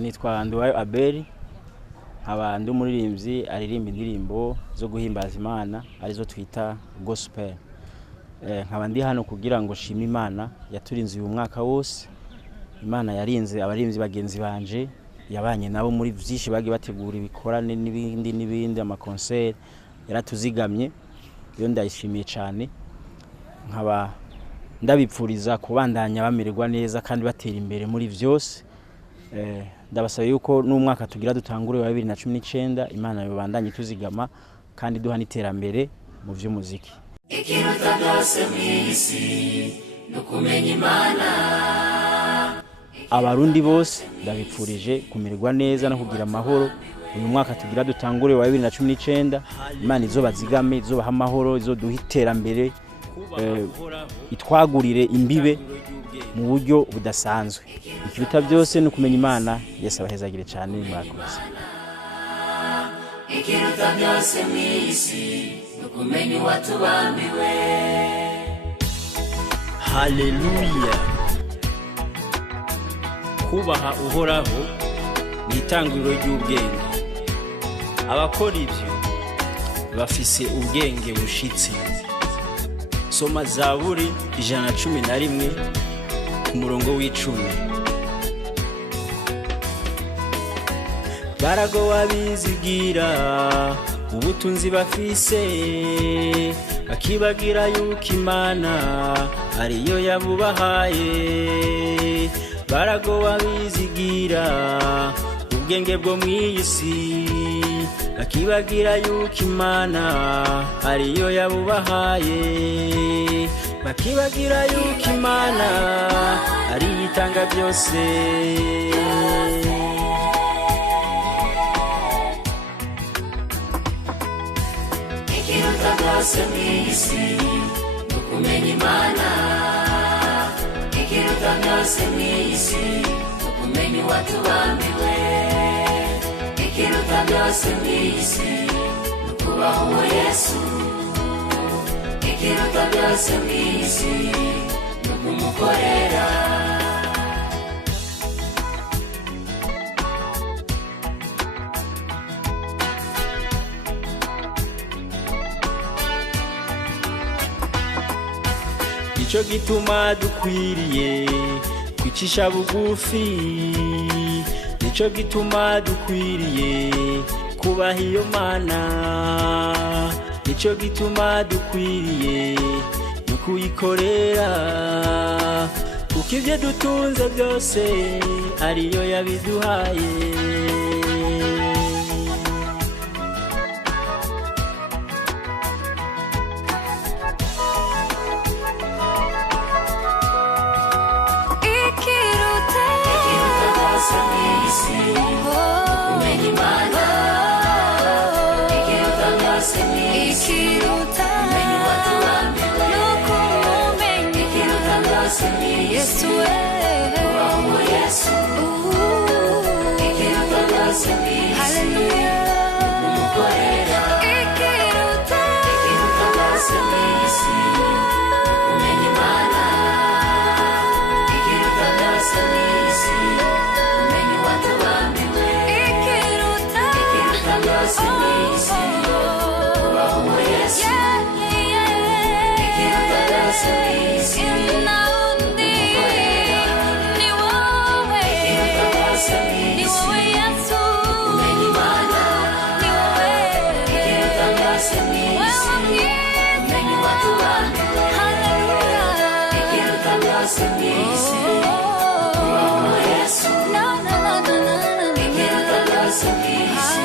nitwa Nduwayo Abeli, nkaba ndi umuririmbyi aririmba indirimbo zo guhimbaza Imana arizo twita gospel. Nkaba ndi hano kugira ngo shima Imana yaturinze uyu mwaka wose. Imana yarinze abarimvyi bagenzi banje, yabanye nabo muri vyinshi bagiye bategura ibikorane n'ibindi ama concert, yaratuzigamye. Iyo ndayishimiye cyane, nkaba ndabipfuriza kubandanya bamererwa neza kandi batera imbere muri vyose. Ndabasaba yuko n'umwaka tugira dutangure wa 2019 Imana yobandanye tuzigama kandi duha n'iterambere mu vy'umuziki. Ikiruta byose mw'isi nukumenya Imana. Abarundi bose ndabipfurije kumererwa neza no kugira amahoro. Uyu mwaka tugira dutangure wa 2019 Imana izobazigame, izobaha amahoro, izoduha iterambere, itwagurire imbibe mu buryo budasanzwe. Ikiruta byose no kumenya Imana. Yesu abahezagire cyane murakoze. Ikiruta byose mw'isi nukumenya watubambiwe. Haleluya. Kubaha uhoraho nitangiriro ry'ubwenge. Abakora ivyo bafise ubwenge bushitse. Soma Zaburi 111 ku murongo w'icumi. Barago wabizigira ubutunzi bafise, bakibagira yuko Imana ariyo yabubahaye. Barago wabizigira ubwenge bwo mw'isi, bakibagira yuko Imana ariyo yabubahaye. Bakibagira yuko Imana ariyo itanga byose. Ikiruta byose mw'isi nukumenya Imana. Ikiruta byose mw'isi nukumenya watubambiwe. Ikiruta byose mw'isi nukubaha uwo Yesu. Ikiruta byose mw'isi nukumukorera. Nico gituma dukwiriye kwicisha bugufi. Nico gituma dukwiriye kubaha iyo Mana. Nico gituma dukwiriye kuyikorera, kuko ivyo dutunze byose ariyo yabiduhaye. Yesu Yesu ikiruta byose mw'isi. Hallelujah. Umukorera. Ikiruta byose mw'isi kumenya Imana. Ikiruta byose mw'isi kumenya watubambiwe. Ikiruta byose mw'isi kubaha uwo Yesu. Ikiruta byose mw'isi Yesu. Ikiruta byose mw'isi